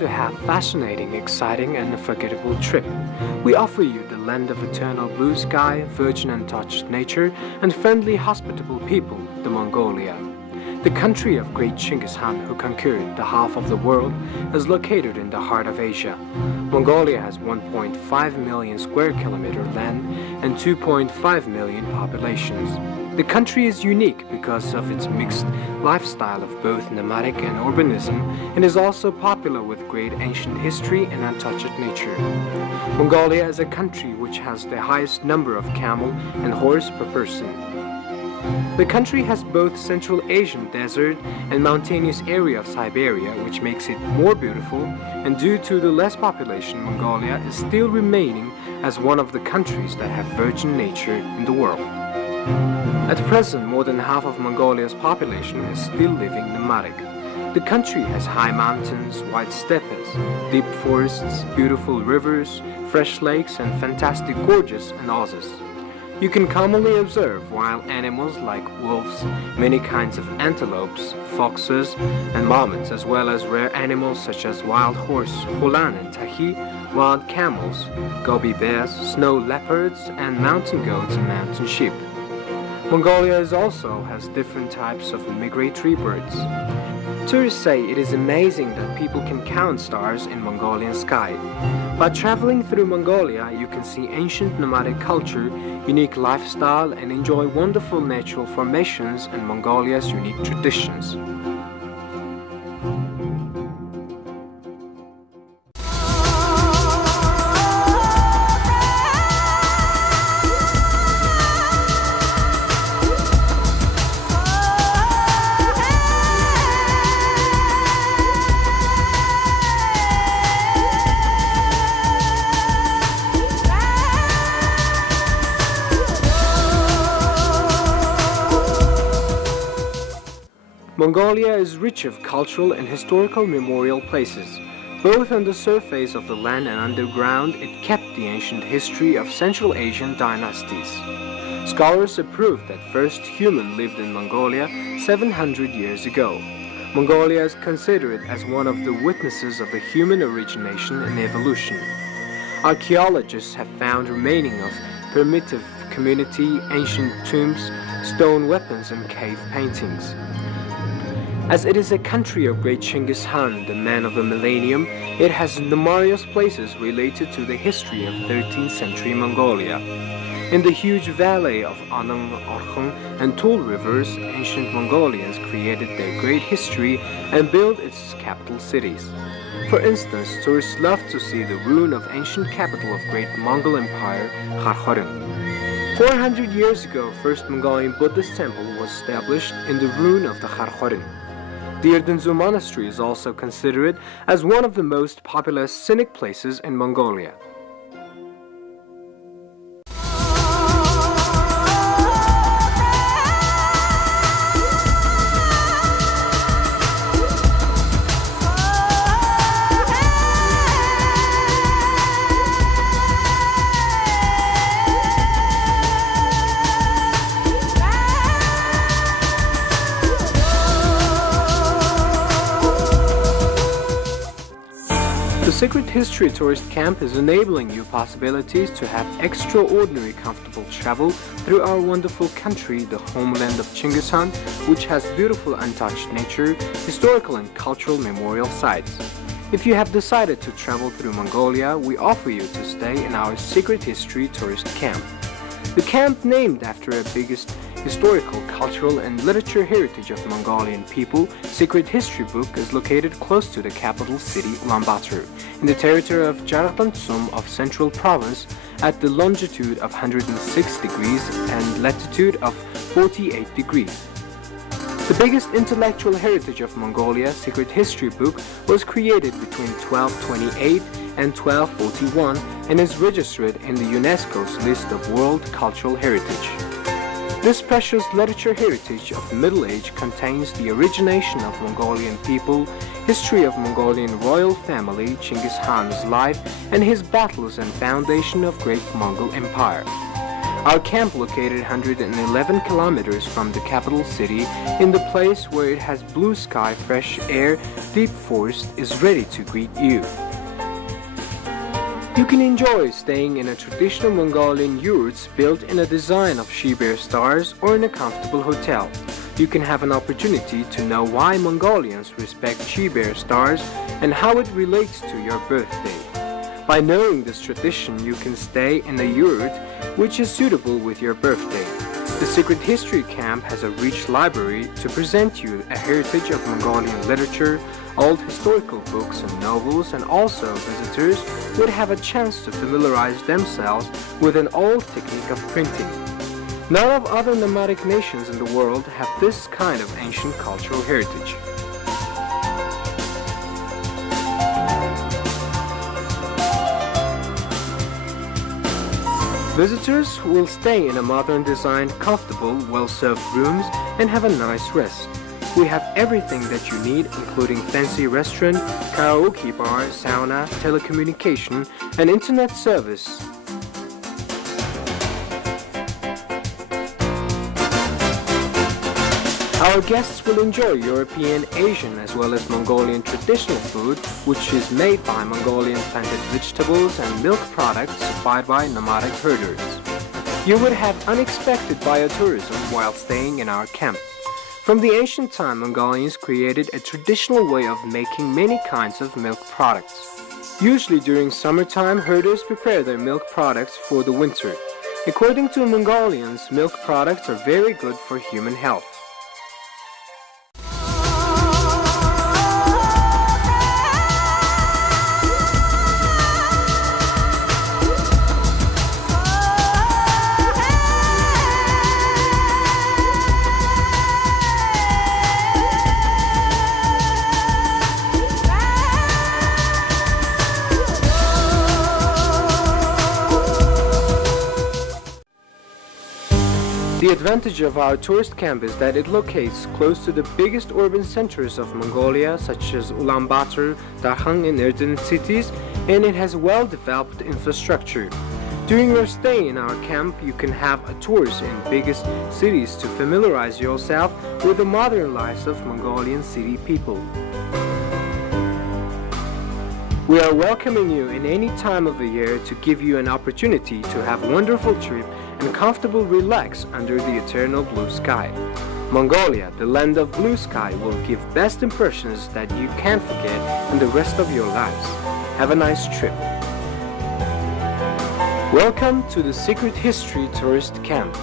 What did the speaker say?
to have fascinating, exciting and unforgettable trip, we offer you the land of eternal blue sky, virgin untouched nature and friendly hospitable people, the Mongolia. The country of great Chinggis Khan, who conquered the half of the world, is located in the heart of Asia. Mongolia has 1.5 million square kilometer land and 2.5 million populations. The country is unique because of its mixed lifestyle of both nomadic and urbanism, and is also popular with great ancient history and untouched nature. Mongolia is a country which has the highest number of camel and horse per person. The country has both Central Asian desert and mountainous area of Siberia, which makes it more beautiful, and due to the less population, Mongolia is still remaining as one of the countries that have virgin nature in the world. At present, more than half of Mongolia's population is still living nomadic. The country has high mountains, wide steppes, deep forests, beautiful rivers, fresh lakes, and fantastic gorges and oases. You can commonly observe wild animals like wolves, many kinds of antelopes, foxes, and marmots, as well as rare animals such as wild horse, holan and tahi, wild camels, gobi bears, snow leopards, and mountain goats and mountain sheep. Mongolia also has different types of migratory birds. Tourists say it is amazing that people can count stars in Mongolian sky. By traveling through Mongolia, you can see ancient nomadic culture, unique lifestyle, and enjoy wonderful natural formations and Mongolia's unique traditions. Mongolia is rich of cultural and historical memorial places. Both on the surface of the land and underground, it kept the ancient history of Central Asian dynasties. Scholars have proved that first human lived in Mongolia 700 years ago. Mongolia is considered as one of the witnesses of the human origination and evolution. Archaeologists have found remaining of primitive community, ancient tombs, stone weapons and cave paintings. As it is a country of great Chinggis Khan, the man of the millennium, it has numerous places related to the history of 13th century Mongolia. In the huge valley of Anang, Orkhon, and Tul rivers, ancient Mongolians created their great history and built its capital cities. For instance, tourists love to see the ruin of ancient capital of great Mongol Empire, Kharkhorin. 400 years ago, first Mongolian Buddhist temple was established in the ruin of the Kharkhorin. The Erdenzu Monastery is also considered as one of the most popular scenic places in Mongolia. The Secret History Tourist Camp is enabling you possibilities to have extraordinary comfortable travel through our wonderful country, the homeland of Chinggis Khan, which has beautiful untouched nature, historical and cultural memorial sites. If you have decided to travel through Mongolia, we offer you to stay in our Secret History Tourist Camp. The camp, named after a biggest historical, cultural and literature heritage of Mongolian people, Secret History Book is located close to the capital city Ulaanbaatar, in the territory of Jarakhand of Central Province, at the longitude of 106 degrees and latitude of 48 degrees. The biggest intellectual heritage of Mongolia, Secret History Book, was created between 1228 and 1241 and is registered in the UNESCO's list of World Cultural Heritage. This precious literature heritage of the Middle Age contains the origination of Mongolian people, history of Mongolian royal family, Chinggis Khan's life, and his battles and foundation of Great Mongol Empire. Our camp, located 111 kilometers from the capital city, in the place where it has blue sky, fresh air, deep forest, is ready to greet you. You can enjoy staying in a traditional Mongolian yurts built in a design of she-bear stars or in a comfortable hotel. You can have an opportunity to know why Mongolians respect she-bear stars and how it relates to your birthday. By knowing this tradition, you can stay in a yurt which is suitable with your birthday. The Secret History Camp has a rich library to present you a heritage of Mongolian literature, old historical books and novels, and also visitors would have a chance to familiarize themselves with an old technique of printing. None of other nomadic nations in the world have this kind of ancient cultural heritage. Visitors will stay in a modern designed, comfortable, well-served rooms and have a nice rest. We have everything that you need, including fancy restaurant, karaoke bar, sauna, telecommunication, and internet service. Our guests will enjoy European, Asian, as well as Mongolian traditional food, which is made by Mongolian planted vegetables and milk products supplied by nomadic herders. You would have unexpected biotourism while staying in our camp. From the ancient time, Mongolians created a traditional way of making many kinds of milk products. Usually during summertime, herders prepare their milk products for the winter. According to Mongolians, milk products are very good for human health. The advantage of our tourist camp is that it locates close to the biggest urban centers of Mongolia, such as Ulaanbaatar, Darkhan and Erdenet cities, and it has well-developed infrastructure. During your stay in our camp, you can have a tours in biggest cities to familiarize yourself with the modern lives of Mongolian city people. We are welcoming you in any time of the year to give you an opportunity to have a wonderful trip and comfortable relax under the eternal blue sky. Mongolia, the land of blue sky, will give best impressions that you can't forget in the rest of your lives. Have a nice trip. Welcome to the Secret History Tourist Camp.